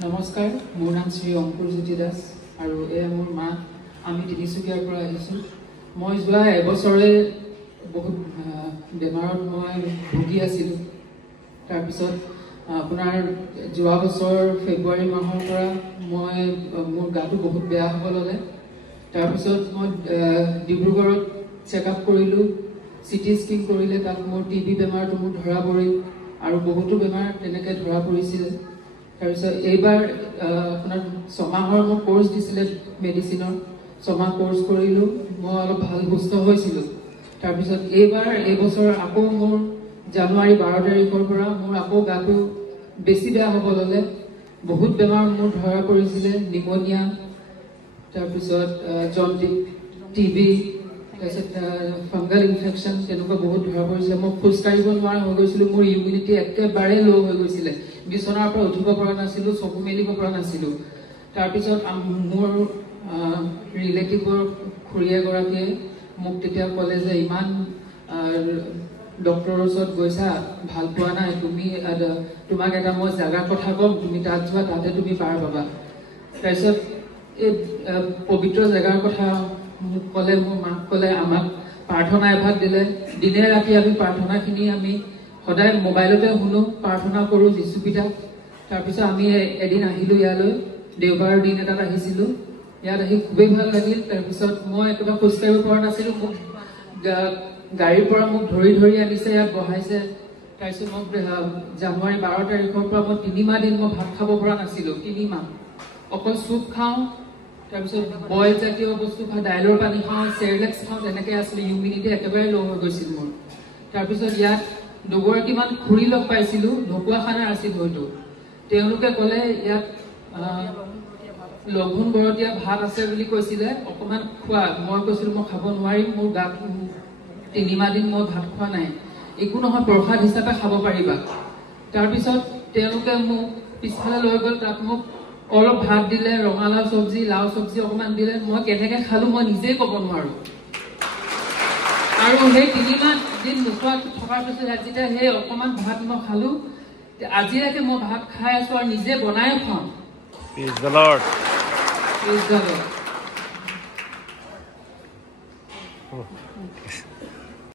নমস্কাৰ, মোৰ নাম শ্ৰী অংকুৰ জ্যোতি দাস আৰু এয়া মোৰ মা। আমি তিনিচুকীয়াৰ পৰা আহিছোঁ। মই যোৱা এবছৰে বহুত বেমাৰত মই ভুগি আছিলোঁ। তাৰপিছত আপোনাৰ যোৱা বছৰ ফেব্ৰুৱাৰী মাহৰ পৰা মোৰ গাটো বহুত বেয়া হ'ব ল'লে। তাৰপিছত মই ডিব্ৰুগড়ত চেকআপ কৰিলোঁ, চিটি স্কেন কৰিলে, তাত মোৰ টিবি বেমাৰটো মোৰ ধৰা পৰিল আৰু বহুতো বেমাৰ তেনেকৈ ধৰা পৰিছিলে। তাৰপিছত এইবাৰ আপোনাৰ 6 মাহৰ মোৰ কোৰ্চ দিছিলে মেডিচিনৰ, 6 মাহ কোৰ্চ কৰিলোঁ, মই অলপ ভাল সুস্থ হৈছিলোঁ। তাৰপিছত এইবছৰ আকৌ মোৰ জানুৱাৰী 12 তাৰিখৰ পৰা মোৰ আকৌ গাটো বেছি বেয়া হ'ব ল'লে। বহুত বেমাৰ মোৰ ধৰা পৰিছিলে, নিমনিয়া, তাৰপিছত জণ্ডিছ, টিবি, তাৰপিছত ফাংগাল ইনফেকশ্যন, তেনেকুৱা বহুত ধৰা পৰিছিলে। মই খোজকাঢ়িব নোৱাৰা হৈ গৈছিলোঁ, মোৰ ইমিউনিটি একেবাৰে ল' হৈ গৈছিলে, বিচনাৰ পৰা উঠিব পৰা নাছিলোঁ, চকু মেলিব পৰা নাছিলোঁ। তাৰপিছত মোৰ ৰিলেটিভৰ খুৰী এগৰাকীয়ে মোক তেতিয়া ক'লে যে ইমান ডক্টৰৰ ওচৰত গৈছা, ভাল পোৱা নাই, তোমাক এটা মই জেগাৰ কথা ক'ম, তুমি তাত যোৱা, তাতে তুমি পাৰ পাবা। তাৰপিছত এই পবিত্ৰ জেগাৰ কথা মোক ক'লে, মোৰ মাক ক'লে, আমাক প্ৰাৰ্থনা এভাগ দিলে। দিনে ৰাতি আমি প্ৰাৰ্থনাখিনি আমি সদায় মোবাইলতে শুনো, প্ৰাৰ্থনা কৰোঁ যীশুপিতাক। তাৰপিছত আমি এদিন আহিলোঁ ইয়ালৈ, দেওবাৰৰ দিন এটাত আহিছিলোঁ। ইয়াত আহি খুবেই ভাল লাগিল। তাৰপিছত মই একেবাৰে খোজকাঢ়িব পৰা নাছিলোঁ, মোক গাড়ীৰ পৰা মোক ধৰি ধৰি আনিছে, ইয়াত বহাইছে। তাৰপিছত মই জানুৱাৰী 12 তাৰিখৰ পৰা মই 3 মাহ দিন মই ভাত খাব পৰা নাছিলোঁ, 3 মাহ। অকল চুপ খাওঁ, তাৰপিছত বইল জাতীয় বস্তু খাওঁ, দাইলৰ পানী খাওঁ, চেৰেলেক্স খাওঁ, তেনেকৈ আছিলোঁ। ইমিউনিটি একেবাৰে ল' হৈ গৈছিল মোৰ। তাৰপিছত ইয়াত দুগৰাকীমান খুৰী লগ পাইছিলোঁ, ঢকুৱাখানাৰ আছিল হয়তো। তেওঁলোকে ক'লে ইয়াত লঘোণ বৰতীয়া ভাত আছে বুলি কৈছিলে, অকণমান খোৱা। মই কৈছিলোঁ মই খাব নোৱাৰিম, মোৰ গাত 3 মাহ দিন মই ভাত খোৱা নাই। একো নহয়, প্ৰসাদ হিচাপে খাব পাৰিবা। তাৰপিছত তেওঁলোকে মোক পিছফালে লৈ গ'ল, তাত মোক অলপ ভাত দিলে, ৰঙালাও চব্জি, লাও চব্জি অকণমান দিলে। মই কেনেকৈ খালোঁ মই নিজেই ক'ব নোৱাৰোঁ। আৰু সেই 3 মাহ দিন নোখোৱা থকাৰ পিছত যেতিয়া সেই অকণমান ভাত মই খালোঁ, আজিলৈকে মই ভাত খাই আছোঁ আৰু নিজে বনাই খাওঁ। Praise the Lord. Praise the Lord. Oh.